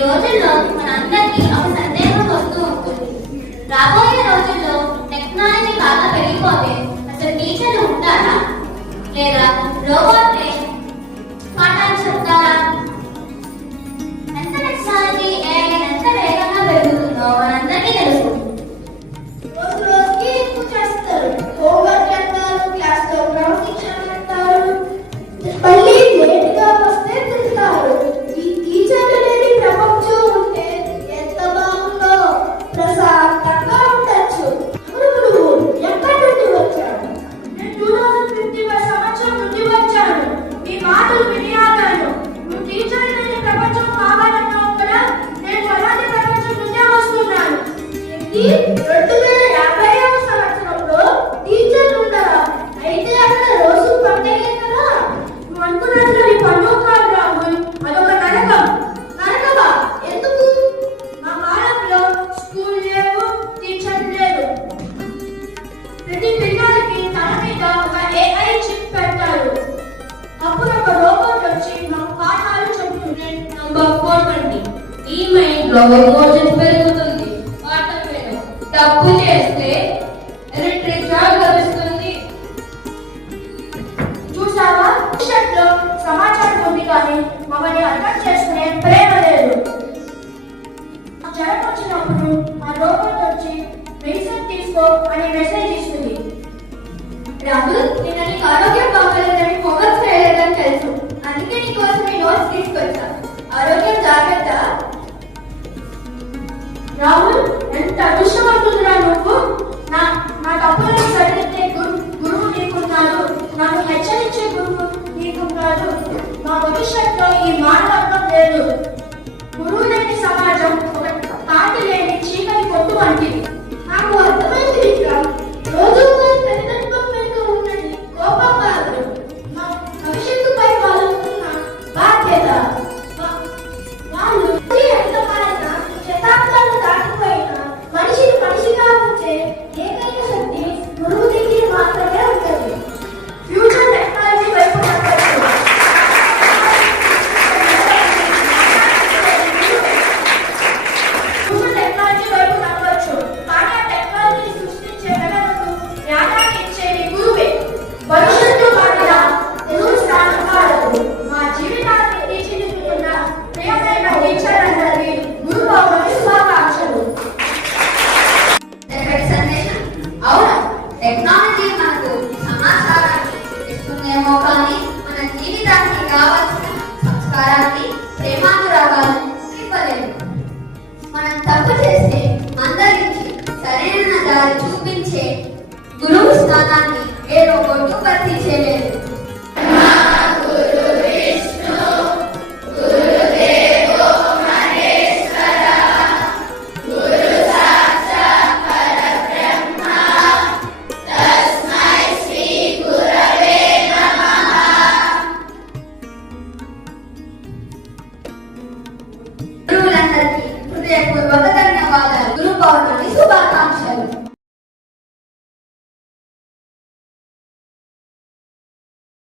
రోజుల్లో మనందరికీ ఒక సందేహం వస్తూ ఉంటుంది. రాబోయే రోజుల్లో టెక్నాలజీ బాగా పెరిగిపోతే అసలు టీచర్లు ఉంటారా లేదా రోబోట్లే పాఠాలు చెప్తారా? ఎంత టెక్నాలజీ ఎంత వేగంగా పెరుగుతుందో మనందరికీ తెలుసు. రోజు రోజుకి ఎక్కువ చేస్తారు. హోంవర్క్ అంటారు, క్లాస్ లో క్రమశిక్షణ అంటారు, మళ్ళీ లేట్ గా వస్తే తింటారు. ఈ టీచర్లు లేని ప్రపంచం ఉంటే ఎంత బాగుందో. ప్రశాంతంగా ఉండొచ్చు. నువ్వు ఎక్కడి నుండి వచ్చాడు? నేను 2050 సంవత్సరం నుండి వచ్చాను. మీ మాటలు విని ఆగాను. నువ్వు టీచర్ లేని ప్రపంచం కావాలన్నావు కదా, నేను అలాంటి ప్రపంచం నుండే వస్తున్నాను. 2050వ సంవత్సరంలో టీచర్లు ఉండరా? అయితే అక్కడ రోజు పండగే కదా. నువ్వు అనుకున్నట్లు అది పండుగ కాదు రాహుల్, అదొక నరకం. నరకమా? ఎందుకు? మా కాలంలో స్కూల్ లేవు, టీచర్ లేరు. ప్రతి పిల్లలకి తల మీద ఒక AI చిప్ పెడతారు. అప్పుడు ఒక రోబోట్ వచ్చి మాకు పాఠాలు చెబుతుంది. నంబర్ 420 ఈ మైండ్ లో ఎమోషన్స్ పెరుగుతుంది. పాఠం వేరు తప్పు చేస్తే ఎలక్ట్రిక్ షాక్ లభిస్తుంది. చూసావా, భవిష్యత్తులో సమాచారం ఉంది కానీ మమ్మల్ని అర్థం చేసుకునే ప్రేమ లేదు. జ్వరం వచ్చినప్పుడు ఆ రోబోట్ వచ్చి మెడిసిన్ తీసుకో అని మెసేజ్ ఇస్తుంది. రాహుల్, నిన్న నీకు ఆరోగ్యం బాగోలేదని హోంవర్క్ చేయలేదని తెలుసు. అందుకే నీకోసం ఈ నోట్స్ తీసుకొచ్చా. ఆరోగ్యం జాగ్రత్త. రాహుల్, ఎంత అదృష్టవంతుడురా నువ్వు. నా తప్పులను సరిదిద్దే గురువు నీకున్నాడు. నన్ను హెచ్చరించే గురువు నీకున్నాడు. మా భవిష్యత్తులో ఈ మానవత్వం లేదు. గురువు లేని సమాజం ఒక కాంతి లేని చీకటి కొట్టు వంటిది. నాకు అర్థమైంది విక్రమ్. రోజు తల్లిదండ్రుల వెనుక ఉన్నది కోపం కాదు, మా భవిష్యత్తుపై వాళ్ళకున్న బాధ్యత. వాళ్ళు ఎంత మారినా, శతాబ్దాలు దాటిపోయినా మనిషిని మనిషిగా ఉంచే ఏకైక శక్తి గురువు దగ్గర మాత్రమే ఉంటుంది. ఫ్యూచర్ టెక్నాలజీ వైపు నడవచ్చు. ఫ్యూచర్ టెక్నాలజీ వైపు నడవచ్చు. కానీ ఆ టెక్నాలజీ సృష్టించే వెలుగుకు జ్ఞానాన్ని ఇచ్చేది గురువే. భవిష్యత్తు మాటల తెలుగు స్థానం కాదు. మా జీవితాన్ని తీర్చిదిద్దుతున్న ప్రియమైన టీచర్ అందరికీ గురు పౌర్ణమి శుభాకాంక్షలు. సందేశం అవును, టెక్నాలజీ మనకు సమాచారాన్ని ఇస్తుందేమో కానీ మన జీవితానికి కావాల్సిన సంస్కారాన్ని, ప్రేమానురాగాలను ఇవ్వలేదు. మనం తప్పు చేస్తే మందరించి సరైన దారి చూపించే గురువు స్థానాన్ని ఏ రోబోట్ భర్తీ చేయలేదు. గురువులందరికీ హృదయపూర్వక ధన్యవాదాలు. గురు పౌర్ణమి శుభాకాంక్షలు.